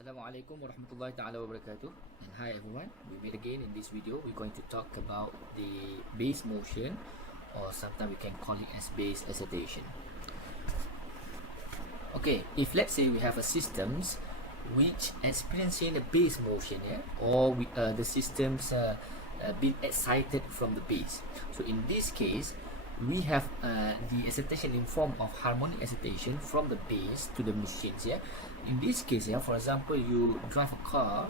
Assalamualaikum warahmatullahi ta'ala wabarakatuh, and hi everyone, we meet again. In this video we're going to talk about the base motion, or sometimes we can call it as base excitation. Okay, if let's say we have a systems which experiencing the base motion, or the systems being excited from the base. So in this case we have the excitation in form of harmonic excitation from the base to the machines. In this case, for example, you drive a car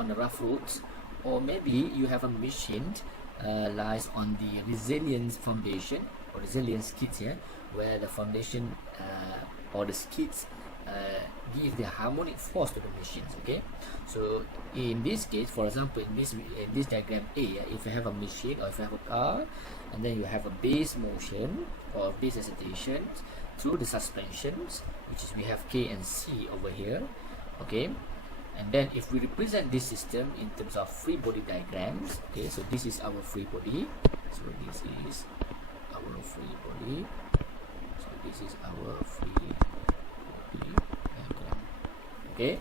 on the rough roads, or maybe you have a machine lies on the resilience foundation or resilience skids, where the foundation or the skids give the harmonic force to the machines. Okay, so in this case, for example, in this diagram A, if you have a machine or if you have a car, and then you have a base motion or base excitation through the suspensions, which is we have K and C over here. Okay, and then if we represent this system in terms of free body diagrams, okay, so this is our free body, so this is our free body, so this is our free body diagram. Okay,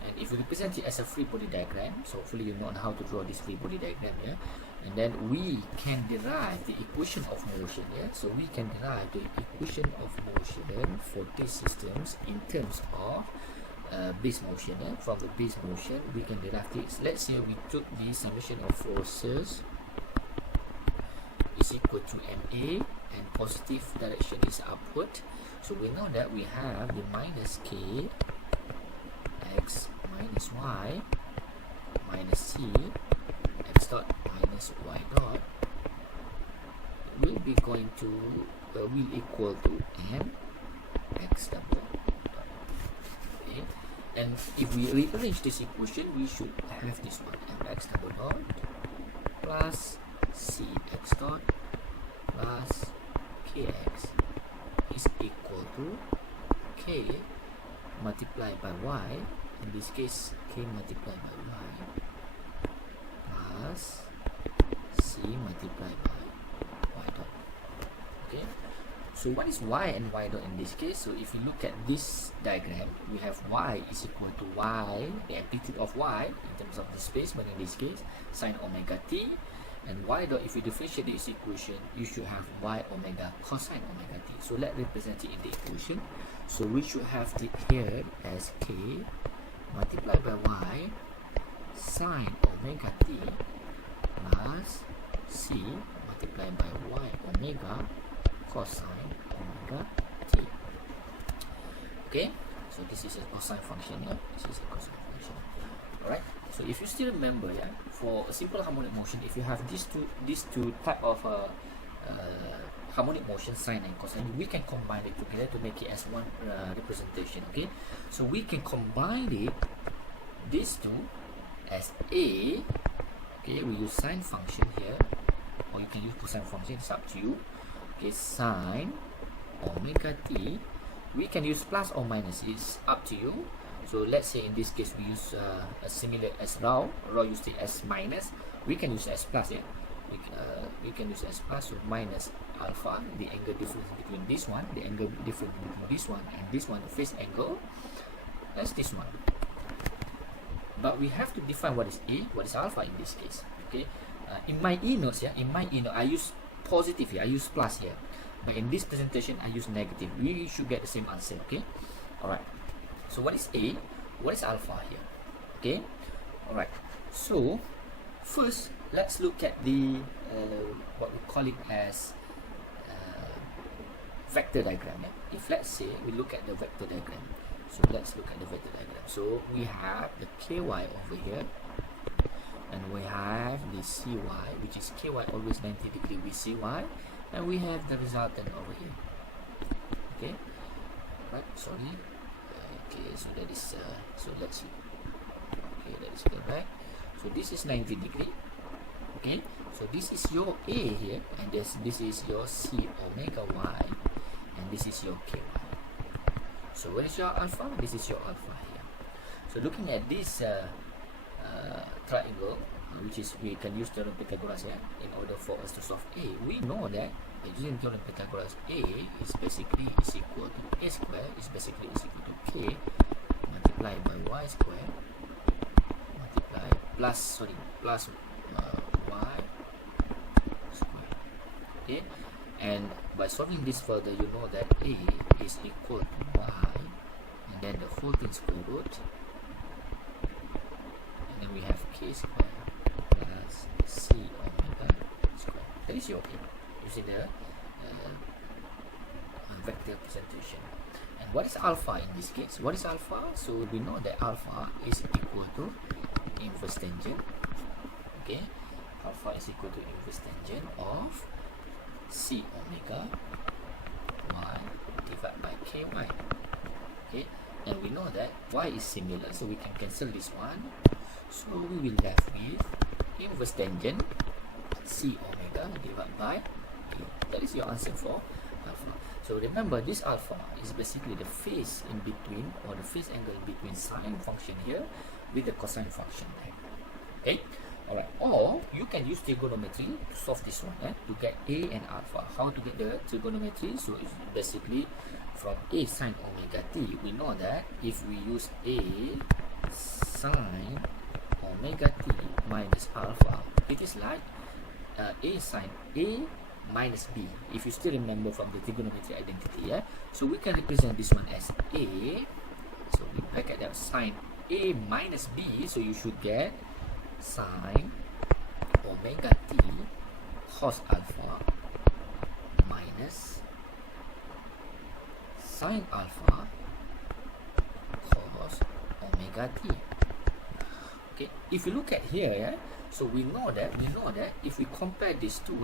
and if we represent it as a free body diagram, so hopefully you know how to draw this free body diagram, and then we can derive the equation of motion, so we can derive the equation of motion for these systems in terms of base motion. From the base motion we can derive this. Let's say we took the summation of forces is equal to MA, and positive direction is upward, so we know that we have the minus K x minus y minus c x dot minus y dot will be going to will equal to m x double dot. Okay, and if we rearrange this equation, we should have this one, m x double dot plus c x dot plus kx is equal to k multiplied by y, in this case k multiplied by y plus c multiplied by y dot. Okay, so what is y and y dot in this case? So if you look at this diagram, we have y is equal to y, the amplitude of y in terms of displacement in this case, sine omega t, and y dot, if you differentiate this equation, you should have y omega cosine omega t. So let's represent it in the equation. So we should have it here as k multiplied by y sine omega t plus c multiplied by y omega cosine omega t. Okay, so this is a cosine function. This is a cosine function. Alright, so if you still remember, for a simple harmonic motion, if you have these two type of harmonic motion, sine and cosine, we can combine it together to make it as one representation. Okay, so we can combine it, these two, as A. Okay, we use sine function here, or you can use cosine function, it's up to you. Okay, sine omega t, we can use plus or minus, it's up to you. So let's say in this case we use a similar as rho used it as minus, we can use as plus. We can use as plus, so minus alpha, the angle difference between this one, the angle difference between this one and this one, the phase angle, as this one. But we have to define what is A, what is alpha in this case. Okay, in my e-notes, I use positive here, I use plus here, but in this presentation I use negative. We should get the same answer. Okay, alright, so what is A, what is alpha here? Okay, alright, so first let's look at the what we call it as vector diagram. If let's say we look at the vector diagram, so let's look at the vector diagram. So we have the ky over here, and we have the cy, which is ky always 90 degree with cy, and we have the resultant over here. Okay, right, sorry. Okay, so that is so let's see. Okay, that is correct. So this is 90 degree. Okay, so this is your A here, and this is your C omega y, and this is your ky. So what is your alpha? This is your alpha here. So looking at this triangle, which is we can use theorem Pythagoras in order for us to solve A. We know that using theorem Pythagoras, A is basically is equal to A square is basically is equal to K multiplied multiply by y square multiply plus y square. Okay, and by solving this further, you know that a is equal to y, and then the whole thing square root, and then we have k square plus c omega square. That is your a using the vector presentation. And what is alpha in this case? What is alpha? So we know that alpha is equal to inverse tangent. Okay, alpha is equal to inverse tangent of c omega y divided by ky. Okay, and we know that y is similar, so we can cancel this one. So we will left with inverse tangent c omega divided by k. That is your answer for alpha. So remember, this alpha is basically the phase in between, or the phase angle in between sine function here with the cosine function there. Okay, alright. Or you can use trigonometry to solve this one, to get a and alpha. How to get the trigonometry? So it's basically from a sine omega t, we know that if we use a sine omega t minus alpha, it is like a sine a minus b, if you still remember from the trigonometry identity. So we can represent this one as a, so we bracket that sine a minus b, so you should get sine omega t cos alpha minus sine alpha cos omega t. Okay, if you look at here, so we know that if we compare these two,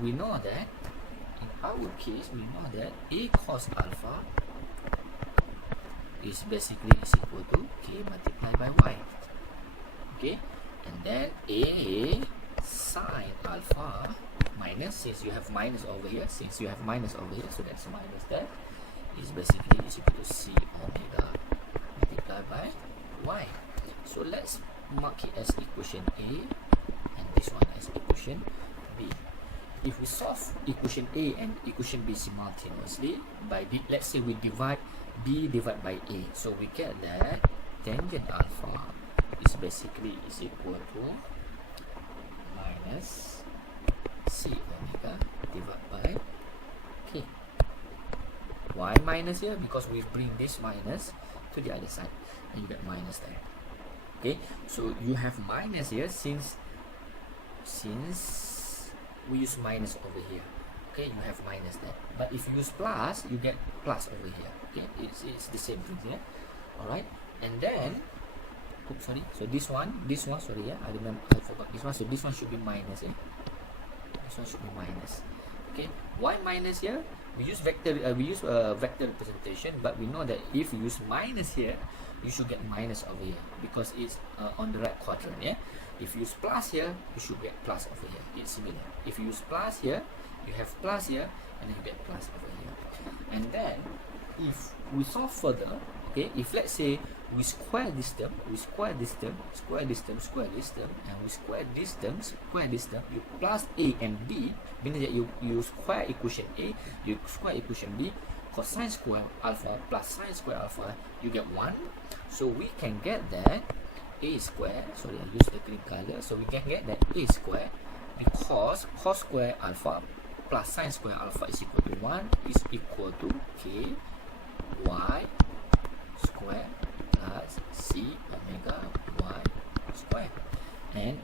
we know that in our case, we know that a cos alpha is basically equal to k multiplied by y. Okay, and then a sine alpha minus, since you have minus over here, so that's minus that, is basically equal to c omega multiplied by y. So let's mark it as equation A and this one as equation B. If we solve equation A and equation B simultaneously, let's say we divide B divided by A, so we get that tangent alpha is basically equal to minus c omega divided by k. Why minus here? Because we bring this minus to the other side and you get minus there. Okay, so you have minus here since we use minus over here. Okay, you have minus there, but if you use plus, you get plus over here. Okay, it's the same thing here. Alright, and then so this one sorry, I forgot this one, so this one should be minus. This one should be minus. Okay, why minus here? We use vector representation, but we know that if you use minus here, you should get minus over here because it's on the right quadrant. If you use plus here, you should get plus over here. It's similar. If you use plus here, you have plus here, and then you get plus over here. And then if we solve further, okay, if let's say we square this term, and we square this term, you plus a and b, meaning that you square equation A, you square equation B, cosine square alpha plus sine square alpha, you get 1. So we can get that a square, sorry, I use the green color, so we can get that a square, because cos square alpha plus sine square alpha is equal to 1 is equal to k y square plus c omega y square, and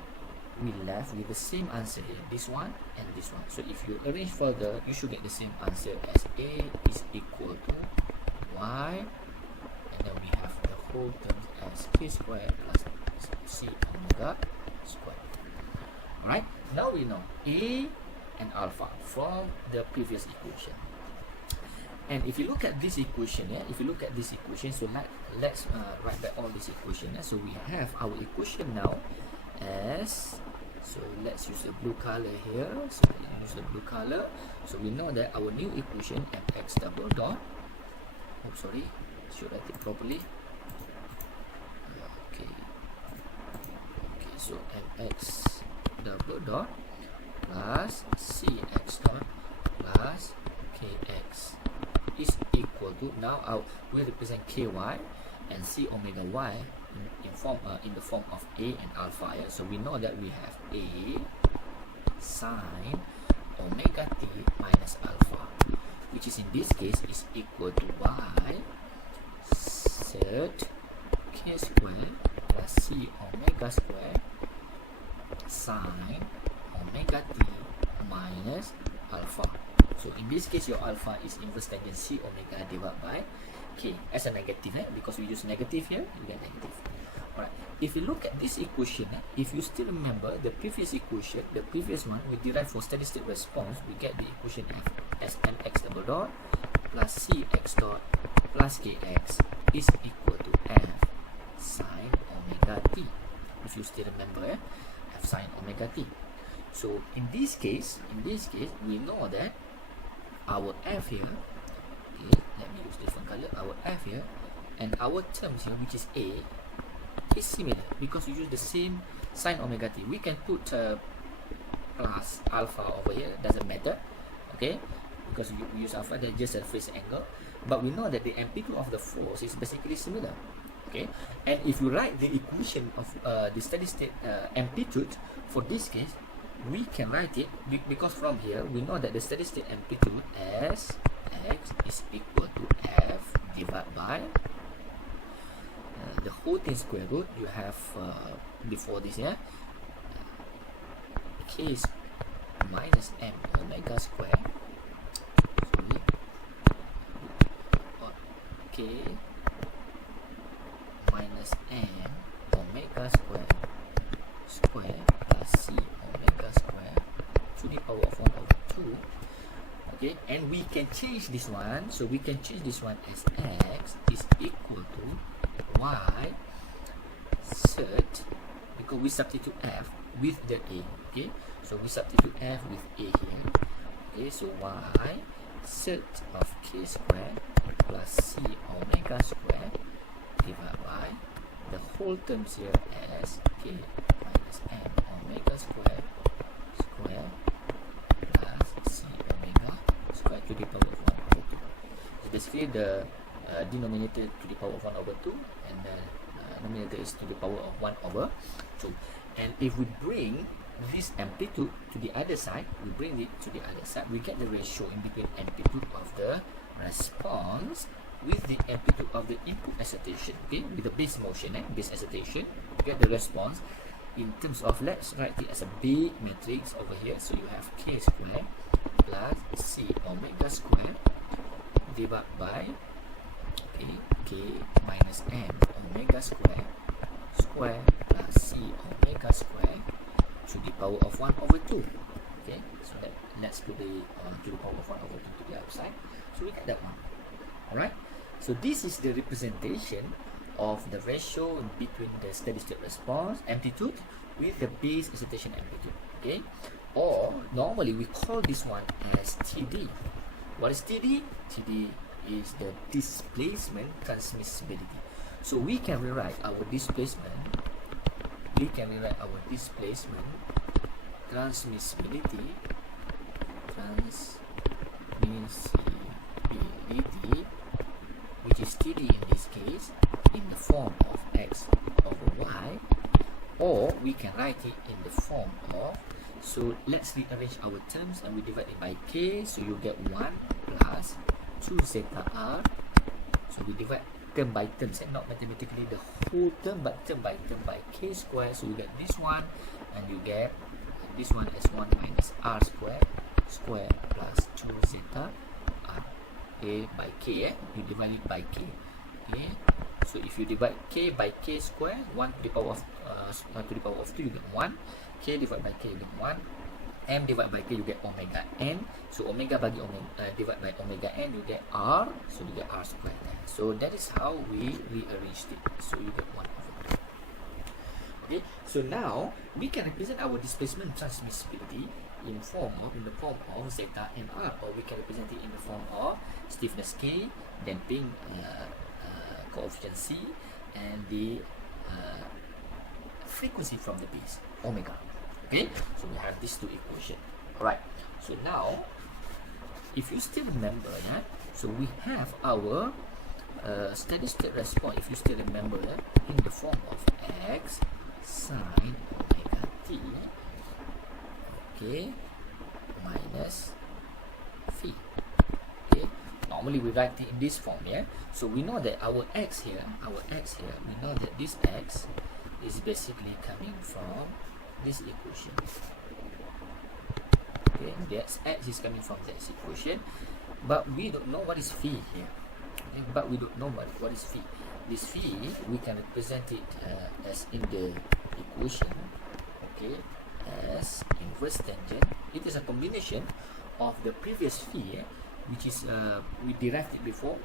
we left with the same answer here, this one and this one. So if you arrange further, you should get the same answer as a is equal to y, and then we have the whole term as k square plus c omega square. Alright, now we know a and alpha from the previous equation. And if you look at this equation, so let's write back all this equation. So we have our equation now as, so let's use the blue color here. So we know that our new equation mx double dot, should write it properly. Okay, so mx double dot plus cx dot plus to, now we represent ky and c omega y in the form of a and alpha. Yeah? So we know that we have a sine omega t minus alpha, which is in this case is equal to y third k square plus c omega square sine omega t minus alpha. So in this case, your alpha is inverse tangent c omega divided by k as a negative, because we use negative here, you get negative. Alright, if you look at this equation, if you still remember the previous equation, the previous one we derived for steady state response, we get the equation f as mx double dot plus cx dot plus kx is equal to f sine omega t. If you still remember, f sine omega t. So in this case, we know that our f here, okay, let me use different color, our f here and our terms here, which is a, is similar because we use the same sine omega t. We can put plus alpha over here, doesn't matter, okay, because we use alpha, that's just a phase angle, but we know that the amplitude of the force is basically similar, okay. And if you write the equation of the steady state amplitude for this case, we can write it because from here we know that the steady state amplitude as x is equal to f divided by the whole thing square root. You have before this, yeah, k is minus m omega square, sorry, k minus m omega square plus c omega square to the power of 1 over 2. Okay, and we can change this one, so we can change this one as x is equal to y third, because we substitute f with the a, okay, so we substitute f with a here, okay, so y third of k square plus c omega square divided by the whole terms here as k minus m omega square plus c omega square to the power of 1 over 2. So basically the denominator to the power of 1 over 2 and the numerator is to the power of 1 over 2. And if we bring this amplitude to the other side, we get the ratio in between amplitude of the response with the amplitude of the input excitation, okay, with the base motion, base excitation, you get the response in terms of, let's write it as a big matrix over here. So you have k square plus c omega square divided by k minus m omega square plus c omega square to the power of 1 over 2. Okay, so let's put the to the power of 1 over 2 to the outside, so we get that one. Alright, so this is the representation of the ratio between the steady state response amplitude with the base excitation amplitude, okay, or normally we call this one as TD. What is TD? TD is the displacement transmissibility. So we can rewrite our displacement transmissibility, which is TD in this case, in the form of x over y, or we can write it in the form of, so let's rearrange our terms and we divide it by k, so you get 1 plus 2 zeta r. So we divide term by terms and not mathematically the whole term, but term by k square, so you get this one and you get this one as 1 minus r square plus 2 zeta r, okay, by k, you divide it by k, okay. So if you divide k by k square, 1 to the power of 2, you get 1, k divided by k, you get 1, m divided by k, you get omega n, so omega bagi omega divide by omega n, you get r, so you get r square. So that is how we rearranged it, so you get 1 over 2. Okay, so now we can represent our displacement transmissibility in the form of zeta and r, or we can represent it in the form of stiffness k, damping coefficient c, and the frequency from the base omega. Okay, so we have these two equations. Alright, so now if you still remember that, so we have our steady state response, if you still remember that, in the form of x sine omega t, okay, minus phi. Okay, normally we write it in this form, yeah. So we know that our x here, we know that this x is basically coming from this equation. Okay, that's x is coming from this equation, but we don't know what is phi here. Okay, but we don't know what is phi. This phi, we can represent it as in the equation, okay, as inverse tangent. It is a combination of the previous phi, which is we derived it before,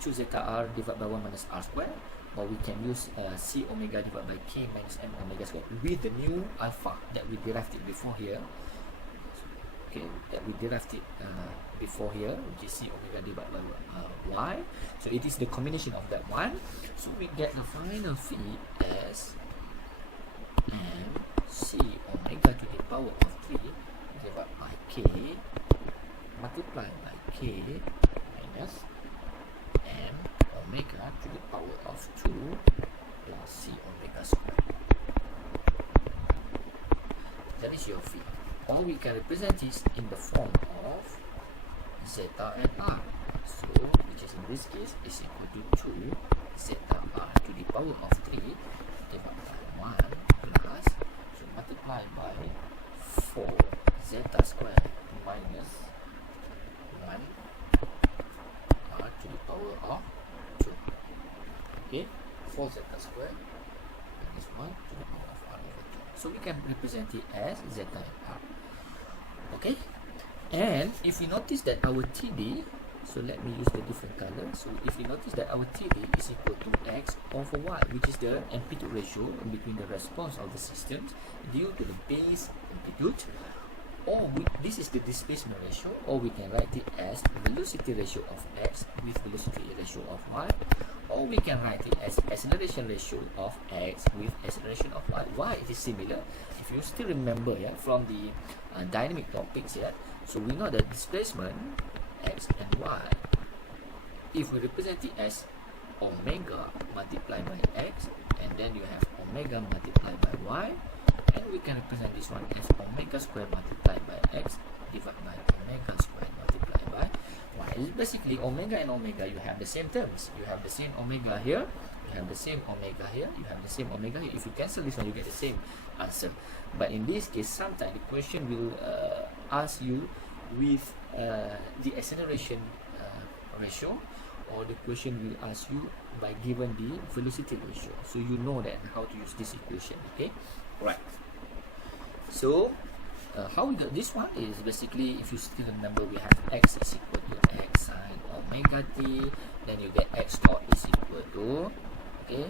2 zeta r divided by 1 minus r square, or we can use c omega divided by k minus m omega square with the new alpha that we derived it before here. Okay, that we derived it before here, which is c omega divided by y. So it is the combination of that one. So we get the final phi as m c omega to the power of 3 divided by k multiplied by k minus m omega to the power of 2 plus c omega square. That is your phi. Or we can represent this in the form of zeta and r. So, which is in this case is equal to 2 zeta r to the power of 3 divided by 1 plus, so multiplied by 4 zeta square minus 1 r to the power of 2. Okay, 4 zeta square minus 1 to the power of r over 2. So we can represent it as zeta and r. Okay, and if you notice that our TD, so let me use the different color. So if you notice that our TD is equal to x over y, which is the amplitude ratio between the response of the systems due to the base amplitude, or this is the displacement ratio, or we can write it as velocity ratio of x with velocity ratio of y, or we can write it as acceleration ratio of x with acceleration of y. Why it is similar? If you still remember, yeah, from the dynamic topics, yeah, so we know that displacement x and y, if we represent it as omega multiplied by x, and then you have omega multiplied by y, and we can represent this one as omega squared multiplied by x divided by omega squared multiplied by y. Basically, omega and omega, you have the same terms. You have the same omega here, you have the same omega here, you have the same omega here. If you cancel this one, you get the same answer. But in this case, sometimes the question will ask you with the acceleration ratio, or the question will ask you by given the velocity ratio. So you know that how to use this equation. Okay, right. So how we got this one is basically, if you still remember, we have x is equal to x sine omega t, then you get x dot is equal to, okay,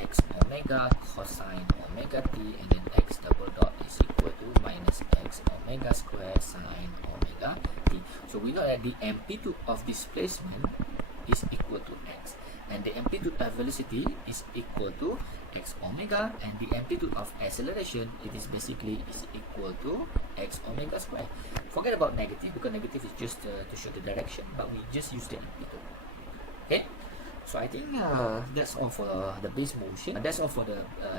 x omega cosine omega t, and then x double dot is equal to minus x omega square sine omega t. So we know that the amplitude of displacement is equal to x, and the amplitude of velocity is equal to x omega, and the amplitude of acceleration, it is basically is equal to x omega square. Forget about negative, because negative is just to show the direction, but we just use the amplitude. Okay, so I think that's all for the base motion. That's all for the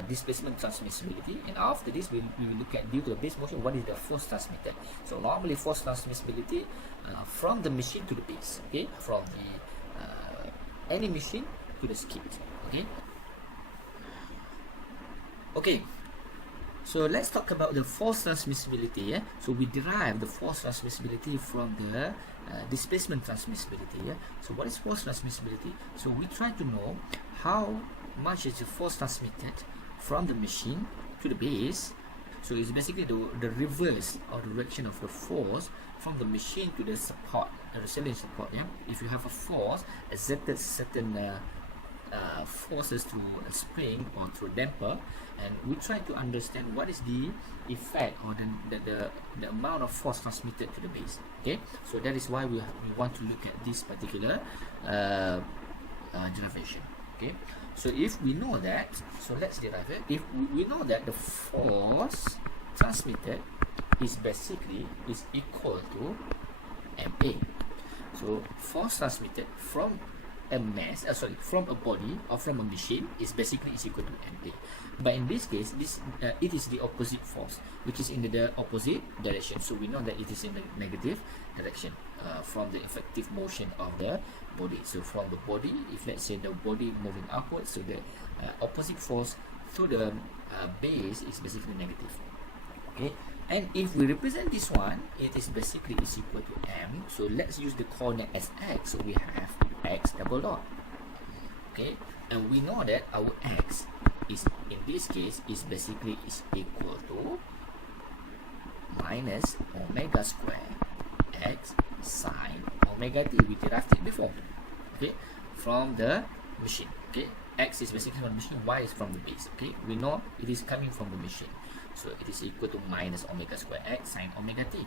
displacement transmissibility. And after this, we will look at, due to the base motion, what is the force transmitted. So normally force transmissibility from the machine to the base. Okay, from the any machine to the skid. Okay. Okay, so let's talk about the force transmissibility. Yeah? So we derive the force transmissibility from the displacement transmissibility. Yeah? So what is force transmissibility? So we try to know how much is the force transmitted from the machine to the base. So it's basically the reverse or direction of the force from the machine to the support, the resilient support. Yeah? If you have a force exerted certain forces through a spring or through damper, and we try to understand what is the effect or the amount of force transmitted to the base. Okay, so that is why we want to look at this particular derivation. Okay, so if we know that, so let's derive it. If we know that the force transmitted is basically is equal to MA. So force transmitted from a mass, from a body or from a machine is basically is equal to MA. But in this case, it is the opposite force, which is in the opposite direction. So we know that it is in the negative direction from the effective motion of the body. So from the body, if let's say the body moving upwards, so the opposite force through the base is basically negative. Okay, and if we represent this one, it is basically is equal to M. So let's use the coordinate as X. So we have X double dot. Okay, and we know that our X is in this case is basically is equal to minus omega square X sine omega t. We derived it before. Okay, from the machine. Okay, X is basically from the machine, Y is from the base. Okay, we know it is coming from the machine. So it is equal to minus omega square X sine omega t.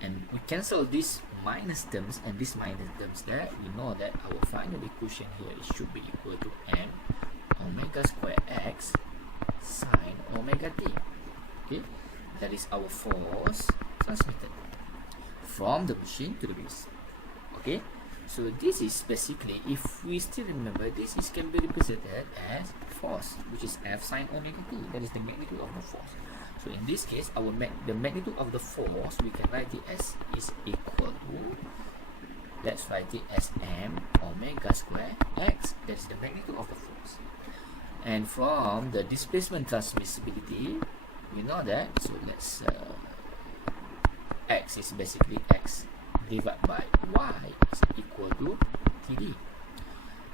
And we cancel these minus terms and these minus terms there. We know that our final equation here should be equal to M omega square X sine omega t. Okay, that is our force transmitted from the machine to the base. Okay, so this is basically, if we still remember, this is can be represented as force, which is F sine omega t. That is the magnitude of the force. So in this case, the magnitude of the force, we can write it as is equal to, let's write it as M omega square X. That is the magnitude of the force. And from the displacement transmissibility, we know that. So let's X is basically X divided by Y is equal to TD.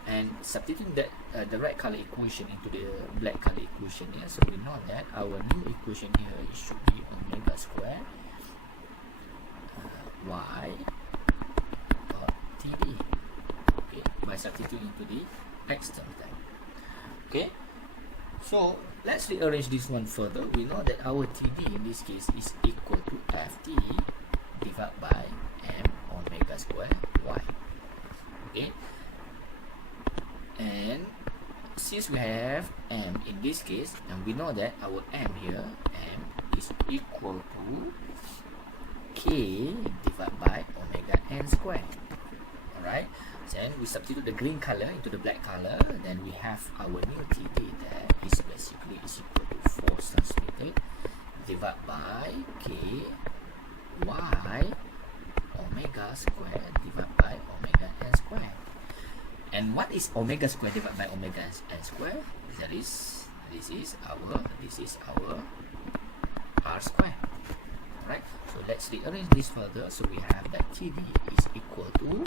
And substituting that the red color equation into the black color equation here, so we know that our new equation here should be omega square Y dot TD. Okay, by substituting into the X term then. Okay, so let's rearrange this one further. We know that our TD in this case is equal to FT divided by M omega square Y. Okay, and since we have M in this case, and we know that our M here, M is equal to K divided by omega N square. Alright, then we substitute the green color into the black color, then we have our new TD there is basically is equal to force transmitted divided by K Y omega square divided by omega N square. And what is omega square divided by omega N square? That is, this is our R square. Alright, so let's rearrange this further. So we have that TD is equal to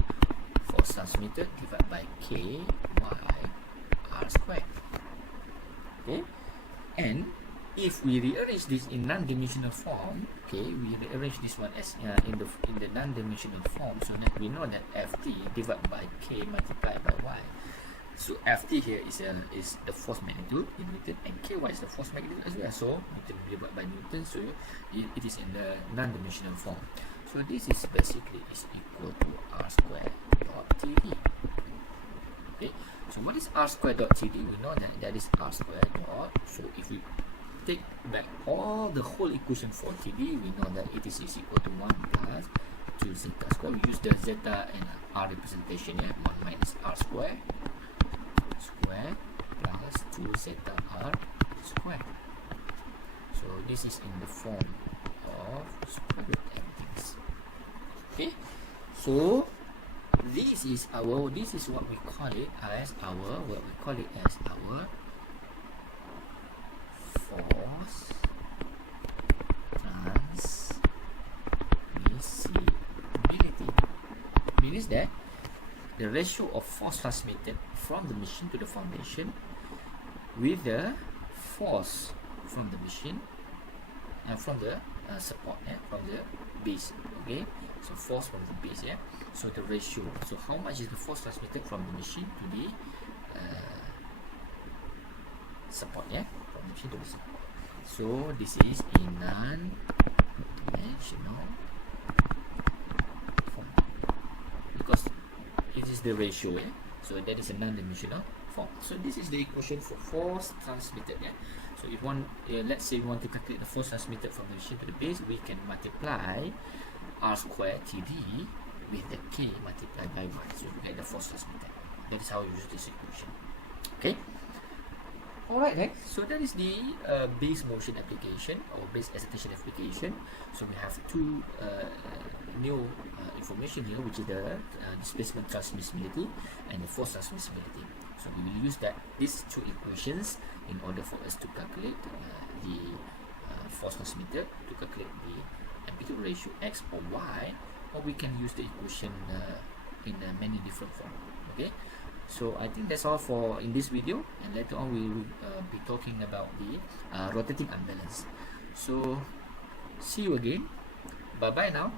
force transmitted divided by K Y R square. Okay, and if we rearrange this in non-dimensional form, okay, we rearrange this one as in the non-dimensional form, so that we know that Ft divided by K multiplied by Y. So Ft here is the force magnitude in Newton, and Ky is the force magnitude as well. So Newton divided by Newton, so it is in the non-dimensional form. So this is basically is equal to R square dot TD. Okay, so what is R square dot TD? We know that is R square dot. So if we take back all the whole equation for TD, we know that it is equal to 1 plus 2 zeta square. We use the zeta and R representation here. 1 minus R square plus 2 zeta R square. So this is in the form of square root everything. Okay, so this is what we call it as our force transmissibility. Means that the ratio of force transmitted from the machine to the foundation with the force from the machine and from the support, from the base. Okay, so force from the base, so the ratio, so how much is the force transmitted from the machine to the support, from the machine to the support. So this is a non-dimensional form because it is the ratio, so that is a non-dimensional form. So this is the equation for force transmitted. So if one, let's say we want to calculate the force transmitted from the machine to the base, we can multiply R square TD with the K multiplied by Y. So you get the force transmitted. That is how you use this equation. Okay. Alright then, so that is the base motion application or base excitation application. So we have two new information here, which is the displacement transmissibility and the force transmissibility. So we will use these two equations in order for us to calculate the force transmitted, to calculate the amplitude ratio X or Y, or we can use the equation in many different forms. Okay. So I think that's all for in this video, and later on we will be talking about the rotating unbalance. So see you again. Bye bye now.